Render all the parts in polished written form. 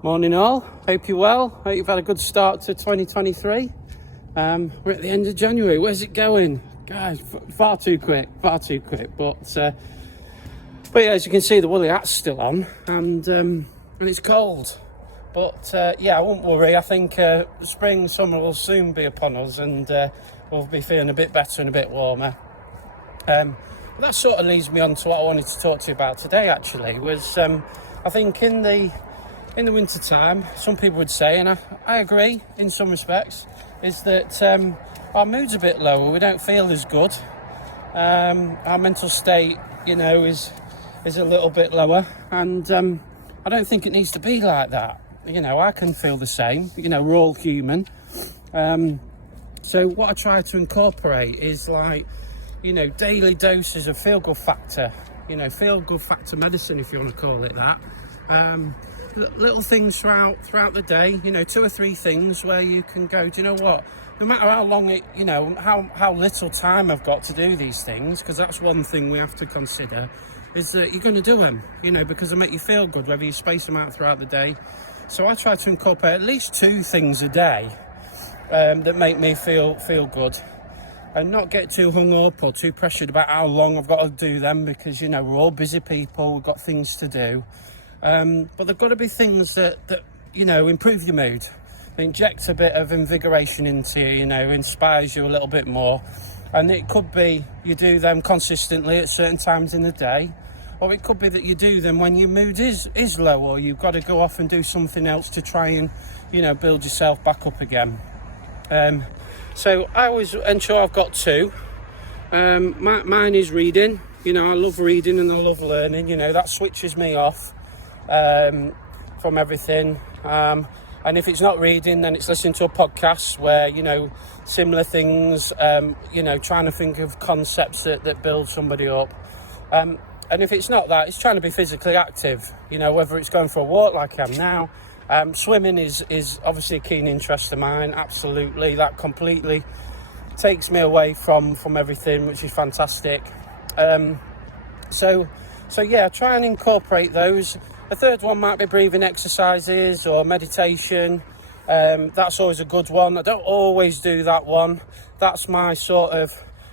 Morning all, hope you're well, hope you've had a good start to 2023. We're at the end of January, where's it going? Guys, far too quick, but yeah, as you can see the woolly hat's still on and it's cold. But yeah, I won't worry, I think spring, summer will soon be upon us and we'll be feeling a bit better and a bit warmer. That sort of leads me on to what I wanted to talk to you about today actually, was I think in the winter time, some people would say, and I agree in some respects, is that our mood's a bit lower. We don't feel as good. Our mental state, is a little bit lower, and I don't think it needs to be like that. I can feel the same. We're all human. So what I try to incorporate is daily doses of feel-good factor. Feel-good factor medicine, if you want to call it that. Little things throughout the day, 2 or 3 things where you can go, do you know what, no matter how long it, how little time I've got to do these things, because that's one thing we have to consider, is that you're going to do them, because they make you feel good, whether you space them out throughout the day. So I try to incorporate at least 2 things a day that make me feel good, and not get too hung up or too pressured about how long I've got to do them, because we're all busy people, we've got things to do. But they've got to be things that improve your mood, inject a bit of invigoration into you, inspires you a little bit more. And it could be you do them consistently at certain times in the day, or it could be that you do them when your mood is low, or you've got to go off and do something else to try and build yourself back up again. So I always ensure I've got 2. Mine is reading. I love reading and I love learning. That switches me off from everything, and if it's not reading, then it's listening to a podcast where similar things, trying to think of concepts that build somebody up, and if it's not that, it's trying to be physically active, whether it's going for a walk like I am now. Swimming is obviously a keen interest of mine. Absolutely, that completely takes me away from everything, which is fantastic. So yeah, try and incorporate those. The third one might be breathing exercises or meditation. That's always a good one. I don't always do that one. That's my sort of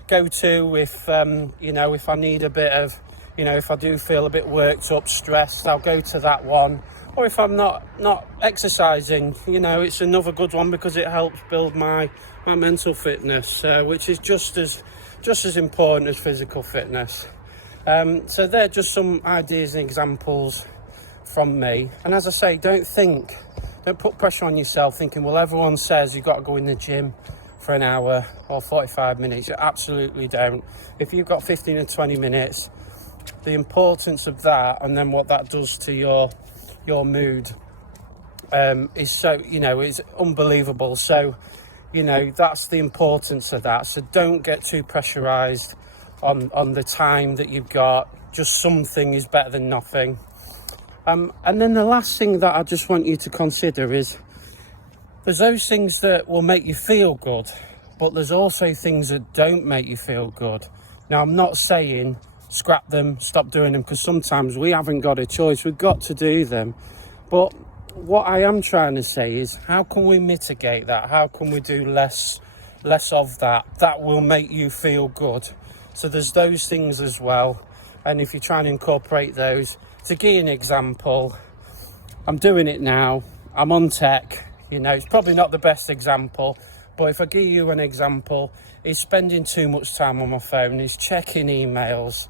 go-to if if I need a bit of, if I do feel a bit worked up, stressed, I'll go to that one. Or if I'm not exercising, it's another good one because it helps build my mental fitness, which is just as important as physical fitness. So they're just some ideas and examples from me. And as I say, don't put pressure on yourself thinking, well, everyone says you've got to go in the gym for an hour or 45 minutes. You absolutely don't. If you've got 15 or 20 minutes, the importance of that and then what that does to your mood is so, is unbelievable. So, that's the importance of that. So don't get too pressurized on the time that you've got. Just something is better than nothing. And then the last thing that I just want you to consider is there's those things that will make you feel good, but there's also things that don't make you feel good. Now, I'm not saying scrap them, stop doing them, because sometimes we haven't got a choice. We've got to do them. But what I am trying to say is, how can we mitigate that? How can we do less of that will make you feel good? So there's those things as well. And if you try and incorporate those, to give you an example, I'm doing it now. I'm on tech. It's probably not the best example, but if I give you an example, is spending too much time on my phone, is checking emails,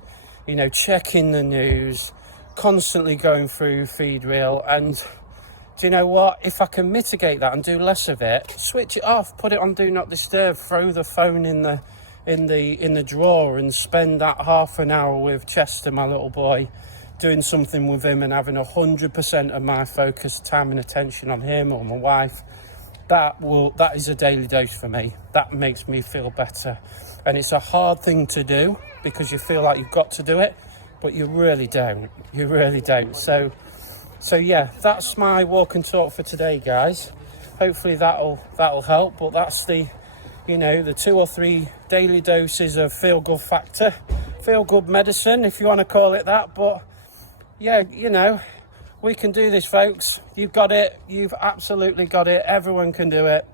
checking the news, constantly going through feed reel. And do you know what? If I can mitigate that and do less of it, switch it off, put it on do not disturb, throw the phone in the drawer and spend that half an hour with Chester, my little boy, doing something with him and having 100% of my focus, time and attention on him or my wife, that is a daily dose for me. That makes me feel better. And it's a hard thing to do because you feel like you've got to do it, but you really don't. So yeah, that's my walk and talk for today, guys. Hopefully that'll help. But that's the 2 or 3 daily doses of feel-good factor, feel-good medicine, if you want to call it that. But yeah, we can do this, folks. You've got it. You've absolutely got it. Everyone can do it.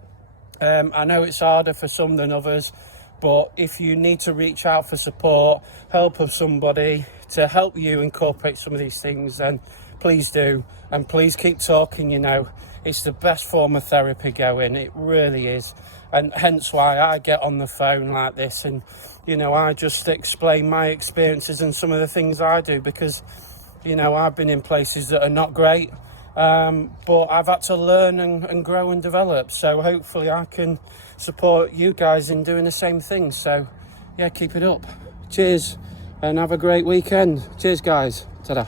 I know it's harder for some than others, but if you need to reach out for support, help of somebody to help you incorporate some of these things, then please do. And please keep talking. You know, it's the best form of therapy going. It really is. And hence why I get on the phone like this and, you know, I just explain my experiences and some of the things I do, because, you know, I've been in places that are not great, but I've had to learn and grow and develop. So hopefully I can support you guys in doing the same thing. So yeah, keep it up. Cheers and have a great weekend. Cheers, guys. Ta-da.